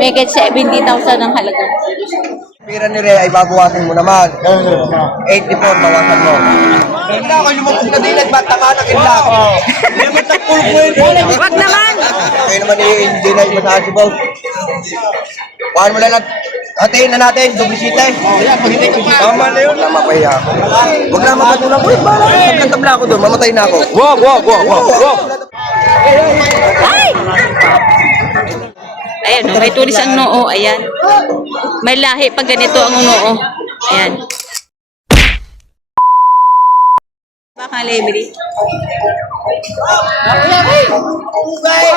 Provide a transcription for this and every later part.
May 70,000 ang halaga. Pira ni Rhea ay babawasan mo naman. 84, bawasan mo. Wala ko lumabog na din, nagbata ka ng inlak. Hindi naman tagpulog mo yun. Wag naman! Kaya naman hindi na imasahan si Boss. Paano mo lang hatiin na natin, dublisita eh. Tama na yun. Huwag na mapahiya ako. Huwag na mapatulang ko. Magkatabla ako doon, mamatay na ako. Wag. Ay! Ayan, may tulis ang noo. Ayan. May lahi pag ganito ang noo. Ayan. Baka library.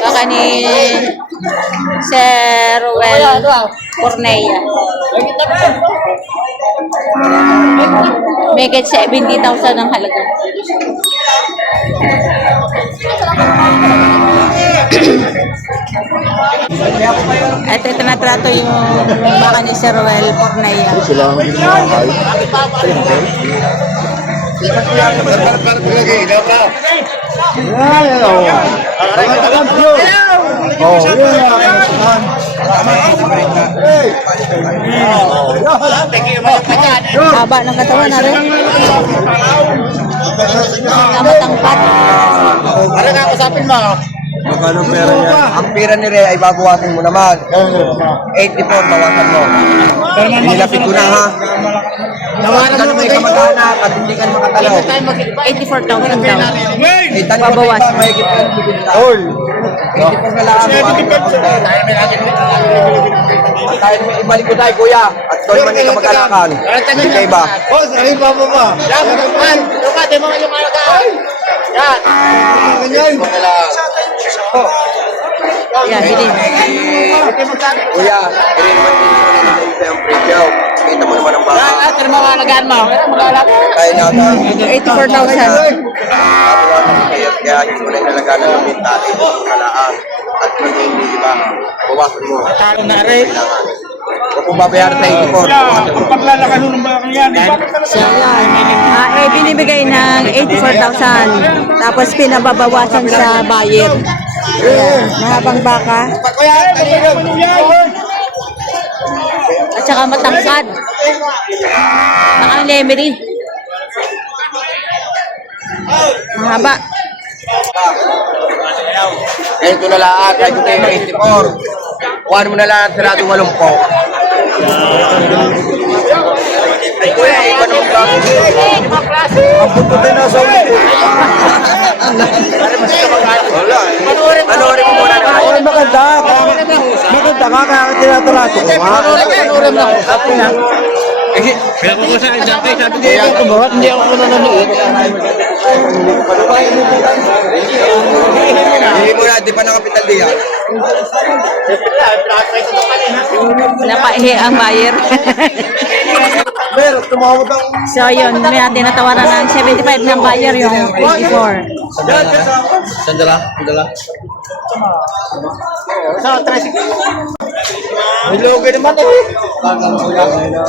Baka ni Sir Well Cornelia. May 70,000 ang halaga. Ito tinatrato yung baka ni Sir Well Cornelia. Haba ng katawan na rin. Matangkat. Ano nga usapin mo? Magkano pera yan? Ang pira ni Rhea ay babawasan mo naman. 84, bawasan mo. Nilapit ko na ha. Nawasan ka na may kamag-anak at hindi ka makatalaw. 84,000 daw. Eh, tanong mo Babawas. ba, may gitna ng bigil na. 84 na lang ang tayo may ibalik ko tayo, kuya. At doon man yung kamag-anakan. Hindi kayo ba? Oh, sabihin pa mo ba? Yan, man. Luka, di mga yung alagaan. Yan. Ganyan. Yan, bilhin. Kuya, hindi naman din yung presyo. Kita mo naman ang baka. Yan, ito mga alagaan mo. Kaya naman. 84,000. Kaya hindi mo na inalagaan ng bintali mo kalaan. At hindi, di ba? Bawasan mo. Talo na rin. Kung kung babayaran sa 84, Kung paglalakan ng baka yan, di ba? So, yan. Binibigay ng 84,000. Tapos pinababawasan sa buyer. Ayan, mahabang baka. Kuya, kanina mo yan. At saka matangkad. Baka ang lemery. Mahaba. ganito na lahat. Kahit ito yung 84. Kuhaan mo na lang, siradong 80. Ay, kuya, iba naman ba? Ang puto din na sa ulit. Wala. Panoorin mo muna naman. Ay, maganda. Maganda ka, kaya tinatarato ko. Panoorin mo. Kaya ko sa isang kay sabi niya, hindi ako nanonood. Hindi mo na, di pa nakapital diyan. Napaihi ang buyer. Meron, tumawag ang... So yun, may tinatawaran ng 75 ng buyer yung 84. Sandala. Sa 30. May logo naman eh.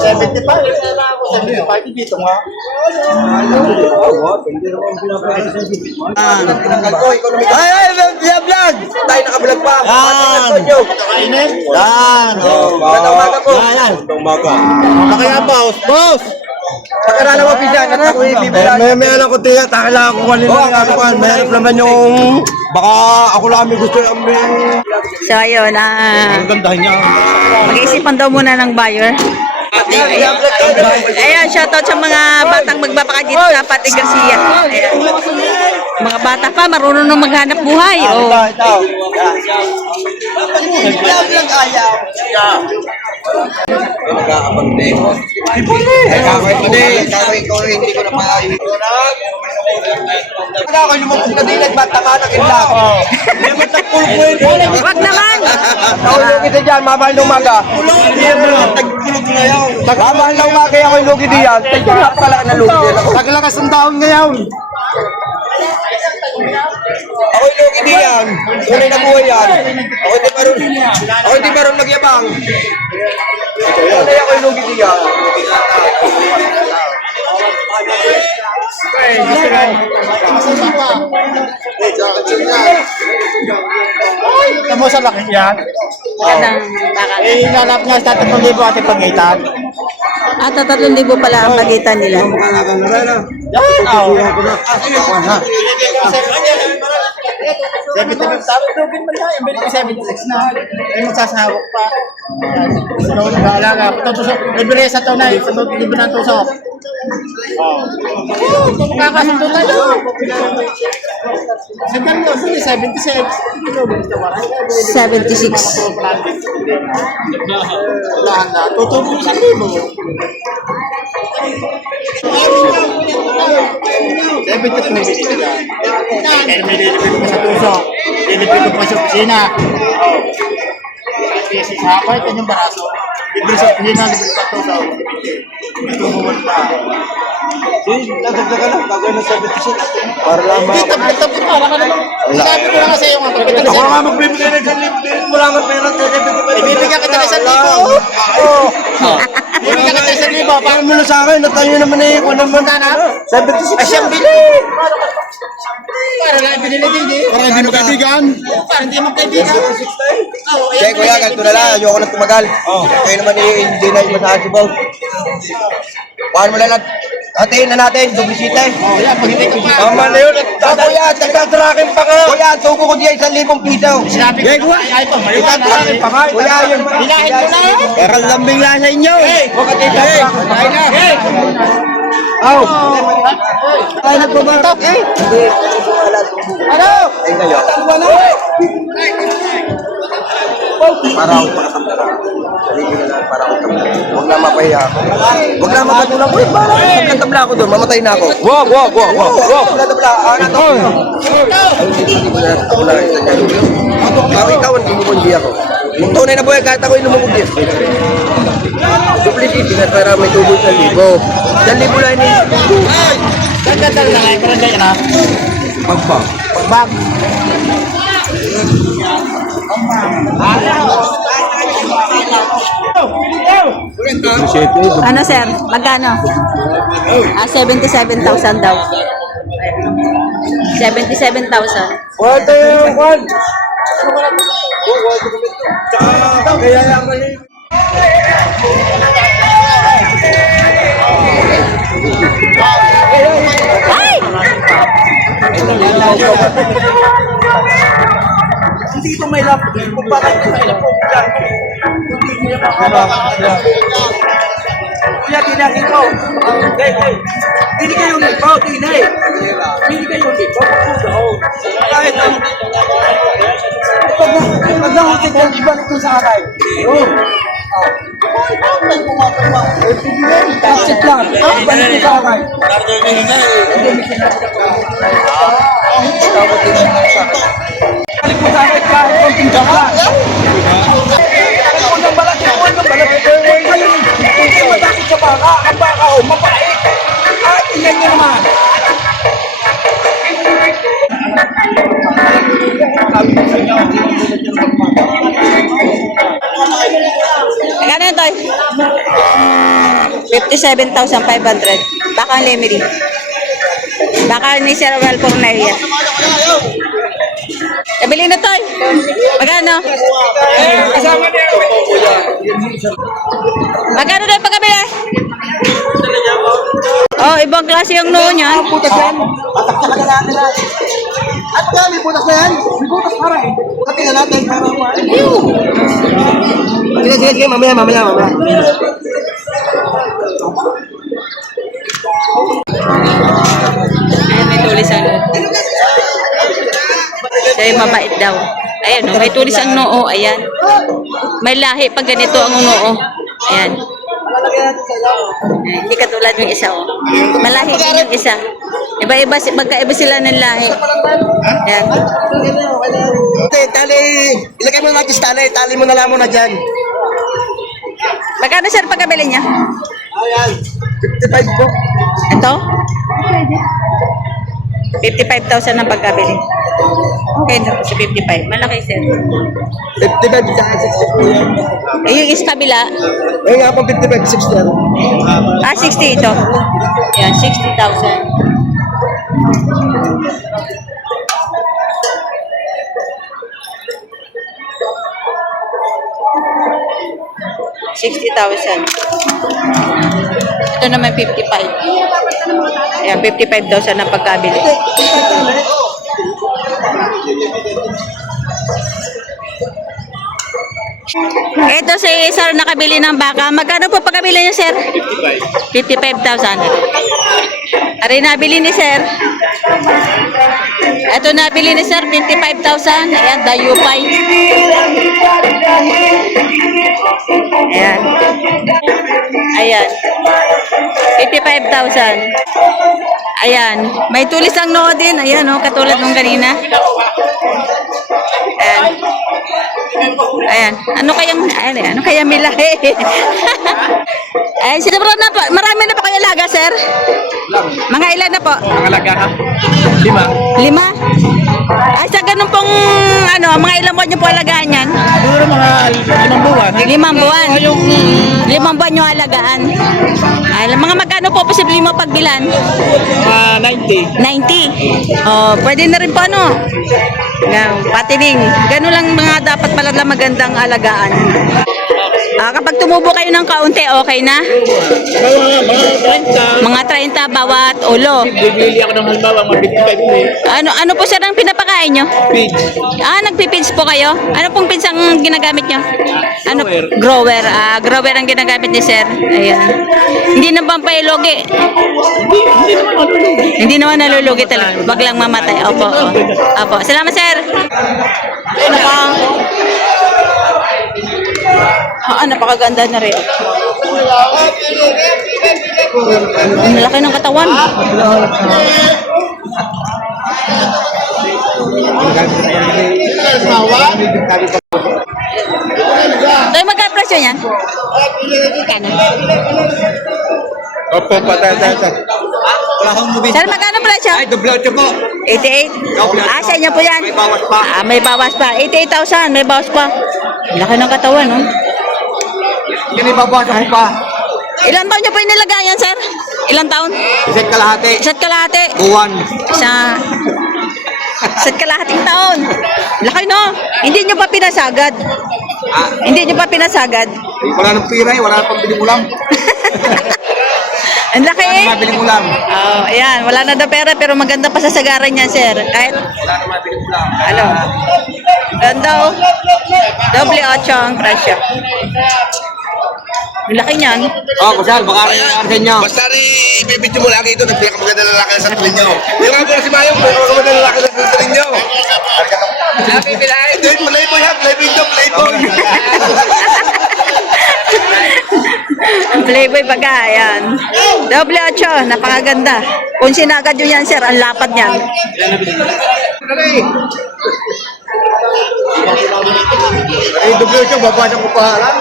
75. 75 dito nga. Ay, vlog! Tayo nakablog pa. Kainin? Yan. Magandang umaga po. Yan. Kaya boss. Pagkarala mo, Pisa, at ako ibibigay. May alam ko tiya, takala ko kanina nga. Meron naman yung, baka ako lang may gusto yung So ayun, gandahan niya. mag-iisipan daw muna ng buyer. Ayan, shoutout sa mga batang magbabaka dito sa Pati Garcia. Ayan. Mga bata pa, marunong nang maghanap buhay. Oh. Magkakapagdeng. Kaway ko hindi ko na maayon. Wala ko lumabog na din, nagbata ka ng inlak. Hindi naman tagpulog mo yun. Wag naman! Naulog kita dyan, mamahal na umaga. Tagpulog na yun. Mamahal na umaga ako yung lugi diyan. Tagpulog pala na lugi din ako. Paglakas ng taon ngayon. Ako yung lugi diyan. Tunay na buhay yan. Ako hindi marunong magyabang. Tunay ako yung lugi diyan. Tamo sa laki yan. Magandang baka. Eh, ilalap niya sa 3,000 ating pagitan. At 3,000 pala ang pagitan nila. Yan, oh. 75 sabi tugin man yan. Bili ko 76 na. Ay magsasawak pa. Ikaw nag-aalaga. Tutusok. Libre sa tunay. Sa libre ng tusok. Oh. Makakasundo tayo. Sa ganyan, bili 76. 76. Wala na. Tutubo sa libo. 70 na bili ka dyan. Kaya may lilibre ko pa sa tusok. Lilibre ko pa sa opisina. Kasi sa hapay, kanyang baraso. Libre sa opisina, libre pa tusok. Tutubuan pa. Nadagdagan lang, gagawin ng 76. Para lang Dito, dito, para ka naman. Sabi ko lang kasi yung mga pagkita Ako nga magbibigay ng 1,000. Wala nga pera. Ibibigyan kita ng 1,000. Oo. Ibibigyan kita ng 1,000. Paano mo na sa akin? Natayo naman eh. Kung naman na? 76. Ay, siyang bili. Para lang binili din eh. Para hindi mo kaibigan. Para hindi mo kaibigan. Kaya kuya, ganito na lang. Ayoko na tumagal. Kayo naman hindi na yung masahe si Boss. Paano mo na lang? Hatiin na natin. Dublisita eh. Kuya, pag hindi ka pa. Tama na yun. Kuya, nagtatrakin pa ka. Kuya, tuko ko diyan 1,000 piso. Sinabi ko na, ay po, Nagtatrakin pa ka. Kuya, yun. Hilahin ko na. Pero lambing lang sa inyo. Huwag ka tita. Kain na. Aw. Ay, nagbabatok eh. Ano? Ay, kayo. Para ako makatamdara. Sabihin na lang para ako tamdara. Huwag na mapahiya ako. Huwag na magkatulak ko. Bala, magkatabla ako doon. Mamatay na ako. Wag. Magkatabla. Ano to? Hindi ko na tabla. Ako ikaw, hindi mo kundi ako. Kung tunay na buhay, kahit ako inumungod din. Duplicity na para may tubo 1,000. 1,000 lang yun. Ganda lang ay parang ganyan ha. Pagbag. Pagbag. Ano sir? Magkano? 77,000 daw. 77,000. Wato yung kwan. Kaya lang mali. Ay! Hindi ko may lap. Kung bakit ko may lap. Kuya, tinagin ko. Hindi kayo nagbaw, tinay. Hindi kayo nagbaw. Kahit ang... Pag nahutin ko, ibalik ko sa akin. Check lang. Ibalik ko sa akin. Balik mo sa akin kahit konting gapa. Unang balat. Hindi matakit sa baka. Ang baka o mapait. At tingnan niyo naman. Magkano yun, Toy? 57,500. Baka ang Lemery. Baka ni Sir Well Cornelia. Kabili na, Toy. Magkano? Magkano daw pagkabili? Oh, ibang klase yung noo niya. Putas yan. Patak talaga natin na. At nga, may putas na yan. May putas para eh. Pati na natin. Sige. Mamaya. Ayan, may tulis ang noo. Siya mabait daw. Ayan, no, may tulis ang noo. Ayan. May lahi pag ganito ang noo. Ayan. Hindi katulad yung isa, oh. Malahi din yung isa. Magkaiba sila ng lahi. Ayan. Tali. Ilagay mo natin sa tali. Tali mo na lang muna dyan. Magkano sir pagkabili niya? Ayan. 55 po. Ito? 55,000 ang pagkabili. Okay na po si 55. Malaki sir. 55 sa 60 po yan. Eh, yung is kabila, Ay nga po 55, 60 yan. 60 ito. Yan, 60,000. 60,000. Ito naman 55. Ayan, 55,000 ang pagkabili. Ito si sir nakabili ng baka. Magkano po pagkabili niyo, sir? 55,000. Ari nabili ni sir. Ito nabili ni sir, 55,000. Ayan, dayupay. Ayan. Ayan. 55,000. Ayan. May tulis ang noo din. Ayan, oh, katulad nung kanina. Ayan. Ayan. Ano kaya milahe? Ayan, sinabra na po. Marami na po kayo alaga, sir? Mga ilan na po? Pangalaga ka? 5. 5? Ay, sa ganun pong, mga ilang buwan nyo po alagaan yan? Siguro mga 5 buwan. 5 buwan. 5 buwan nyo alagaan. Ay, mga magkano po posible mo pagbilan? 90. 90. Oh, pwede na rin po patining. Ganun lang mga dapat pala na magandang alagaan. Kapag tumubo kayo ng kaunti, okay na? Mga 30. Mga 30 bawat ulo. Bibili ako ng halimbawa, mga 55 Ano po sir ang pinapakain nyo? feet. Nagpipins po kayo? Ano pong pins ang ginagamit nyo? Ano? Grower. Grower. Grower ang ginagamit ni sir. Ayan. Hindi na ba pailogi? Hindi naman nalulugi talaga. Wag lang mamatay. Opo. Opo. Salamat sir. Napakaganda na rin. Ang laki ng katawan. Tayo magkano presyo niyan? Magkano? Opo, patay. Wala akong mubin. Sir, magkano presyo? Ay, doble 8 po. 88? Sa inyo po yan? May bawas pa. May bawas pa. 88,000, may bawas pa. Laki ng katawan, no? Yan ibabawasan ko pa. Ilan taon niyo po inilagayan, sir? Ilang taon? Isa't kalahati. Isa't kalahati. Buwan. Isa't kalahating taon. Laki, no? Hindi niyo pa pinasagad. Hindi niyo pa pinasagad. Ay, wala nang pira eh. Wala nang pambiling ulam. Ang laki Wala eh. nang mabiling ulam. Ayan. Wala na daw pera pero maganda pa sa sagaran niyan, sir. Kahit, Wala nang mabiling ulam. ganda oh. Doble 8 ang presyo. Ang laki niyan. Kusal, baka rin yung sa inyo. Basta ibibidyo mo lagi ito ng pinakamaganda na lalaki sa tuloy nyo. Yung nga po si Mayong, pinakamaganda na lalaki sa tuloy nyo. Sabi bilahin. Ito yung playboy ha, playboy. Playboy baga, ayan. Doble 8, napakaganda. Kung sinagad yun yan, sir, ang lapad niyan. Ay, doble 8, babawasan ko pa lang.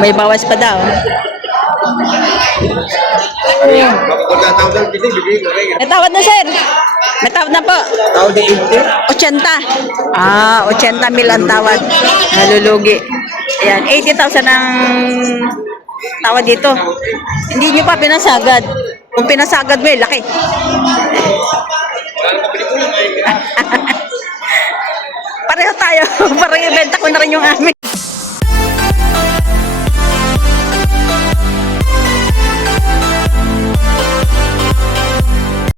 May bawas pa daw. Mapagpunta ang tao daw, bibig ko rin. May tawad na, sir. May tawad na po. Tao di 80. 80. 80 mil ang tawad. Nalulugi. Ayan, 80,000 ang tawad dito. Hindi nyo pa pinasagad. Kung pinasagad mo, laki. Pareho tayo. Parang ibenta ko na rin yung amin.